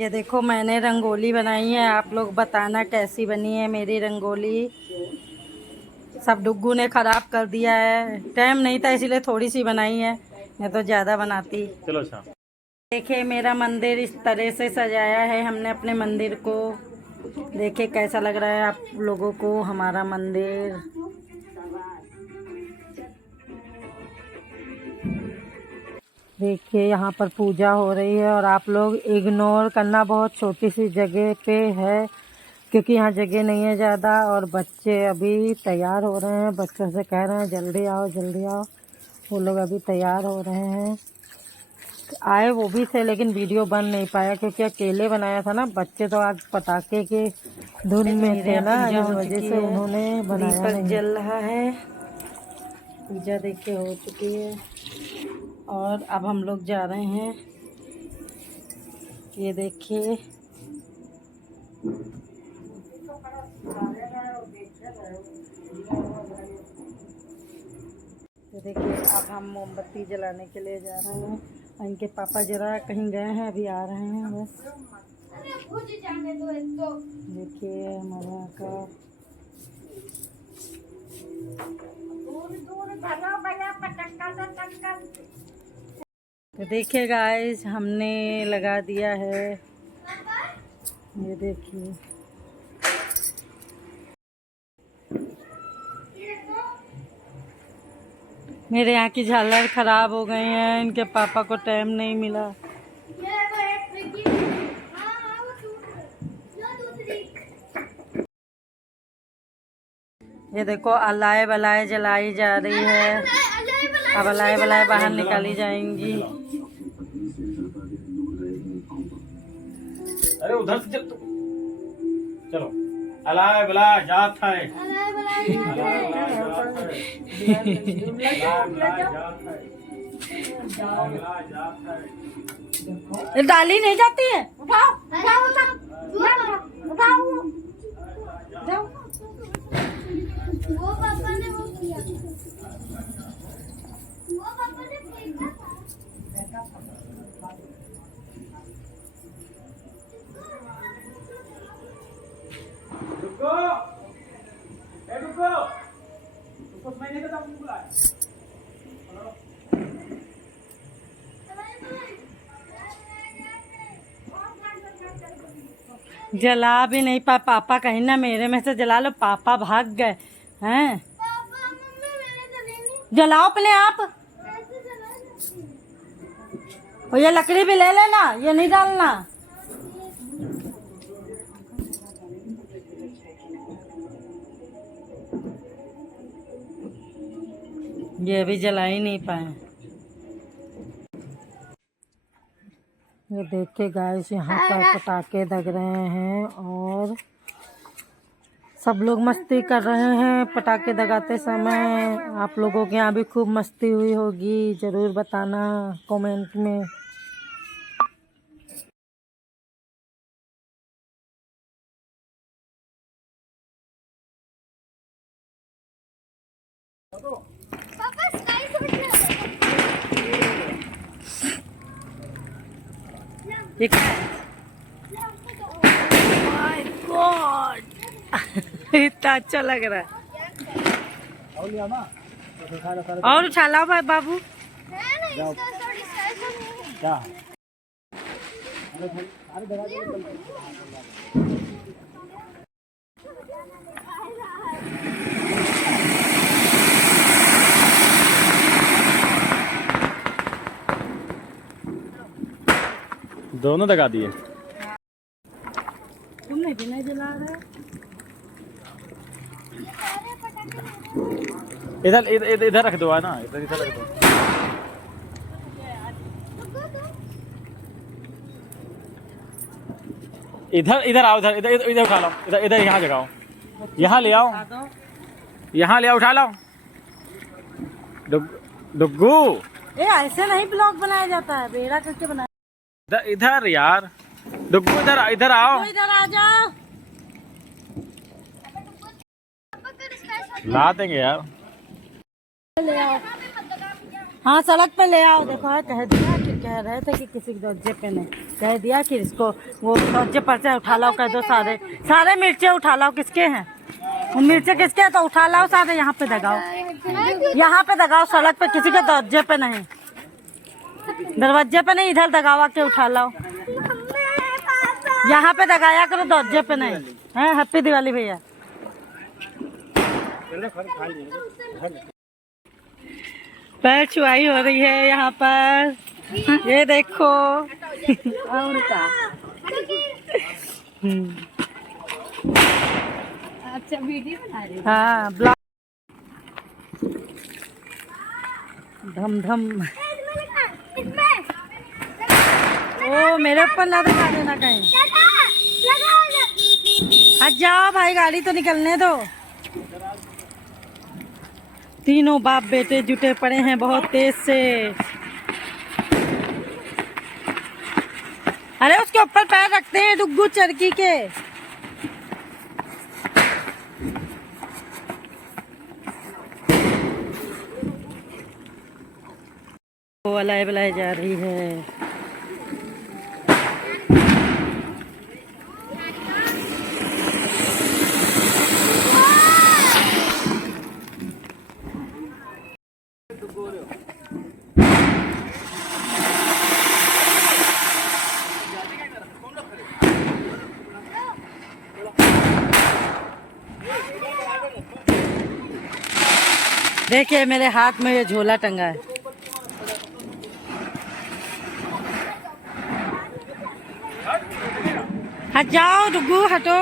ये देखो मैंने रंगोली बनाई है, आप लोग बताना कैसी बनी है मेरी रंगोली। सब डुग्गू ने खराब कर दिया है, टाइम नहीं था इसीलिए थोड़ी सी बनाई है, नहीं तो ज़्यादा बनाती। चलो अच्छा। देखिए मेरा मंदिर इस तरह से सजाया है हमने अपने मंदिर को। देखिए कैसा लग रहा है आप लोगों को हमारा मंदिर। देखिए यहाँ पर पूजा हो रही है और आप लोग इग्नोर करना, बहुत छोटी सी जगह पे है क्योंकि यहाँ जगह नहीं है ज़्यादा। और बच्चे अभी तैयार हो रहे हैं, बच्चों से कह रहे हैं जल्दी आओ जल्दी आओ। वो लोग अभी तैयार हो रहे हैं, आए वो भी थे लेकिन वीडियो बन नहीं पाया क्योंकि अकेले बनाया था ना। बच्चे तो आज पटाखे के धुन में थे ना, इस वजह से उन्होंने बनाया नहीं। जल रहा है, पूजा देखिए हो चुकी है और अब हम लोग जा रहे हैं। ये देखिए अब हम मोमबत्ती जलाने के लिए जा रहे हैं। इनके पापा जरा कहीं गए हैं, अभी आ रहे हैं बस। देखिए हमारे का तो देखिए गाइस हमने लगा दिया है, ये देखिए। मेरे यहाँ की झालर खराब हो गई हैं, इनके पापा को टाइम नहीं मिला। ये देखो अलाए बलाए जलाई जा रही है, अब अलाए बलाए बाहर निकाली जाएंगी। अरे उधर से चलो। अलाए बलाए जात है। डाली नहीं जाती है, उठाओ उठाओ उठाओ उठाओ जाओ। वो पापा ने वो किया, वो पापा ने फेंका था। रुको, रुको, रुको, मैं नहीं करता हूँ बुलाए। जला भी नहीं पापा कहीं ना मेरे में से जला लो, पापा भाग गए हैं। जलाओ अपने आप, और ये लकड़ी भी ले लेना, ये नहीं डालना। ये भी जला ही नहीं पाए। ये देखिए गाइस यहाँ पर पटाखे दग रहे हैं और सब लोग मस्ती कर रहे हैं पटाखे दगाते समय। आप लोगों के यहाँ भी खूब मस्ती हुई होगी, जरूर बताना कमेंट में। ठीक है, माय गॉड इतना अच्छा लग रहा है। और उठा लाओ भाई बाबू। दोनों दगा दिए। तुमने भी नहीं जला रहे? इधर इधर इधर रख दो, है ना, इधर इधर रख दो। इधर इधर आओ, इधर इधर इधर उठा लो, इधर इधर यहाँ जगाओ, यहाँ ले आओ, यहाँ ले आओ, उठा लो। डुग्गू ए ऐसे नहीं ब्लॉग बनाया जाता है, बेड़ा करके बनाया। इधर इधर यार, डुग्गू इधर इधर आओ, इधर आ जाओ। ला देंगे यार। ले आओ, हाँ सड़क पे ले आओ। देखो कह दिया कि कह कह रहे थे कि किसी के दर्जे पे नहीं, कह दिया कि इसको वो दर्जे पर से उठा लाओ, कह दो सारे सारे मिर्चे उठा लाओ। किसके हैं वो मिर्चे, किसके हैं? तो उठा लाओ सारे, यहाँ पे दगाओ, यहाँ पे दगाओ, सड़क पे किसी के दर्जे पे नहीं, दरवाजे पे नहीं, इधर दगावा के उठा लाओ, यहाँ पे दगाया करो, दर्जे पे नहीं है। हैप्पी दिवाली भैया। पैर छुआई हो रही है यहाँ पर, ये देखो। और का अच्छा वीडियो बना रही हाँ, ब्लॉग धम धम। ओ मेरे ऊपर ना दिखा देना कहीं। हट जाओ भाई, गाड़ी तो निकलने दो। तीनों बाप बेटे जुटे पड़े हैं बहुत तेज से। अरे उसके ऊपर पैर रखते हैं डुग्गू चरकी के। वो अलाय बलाय जा रही है। देखिए मेरे हाथ में ये झोला टंगा है। हट जाओ डुग्गू, हटो।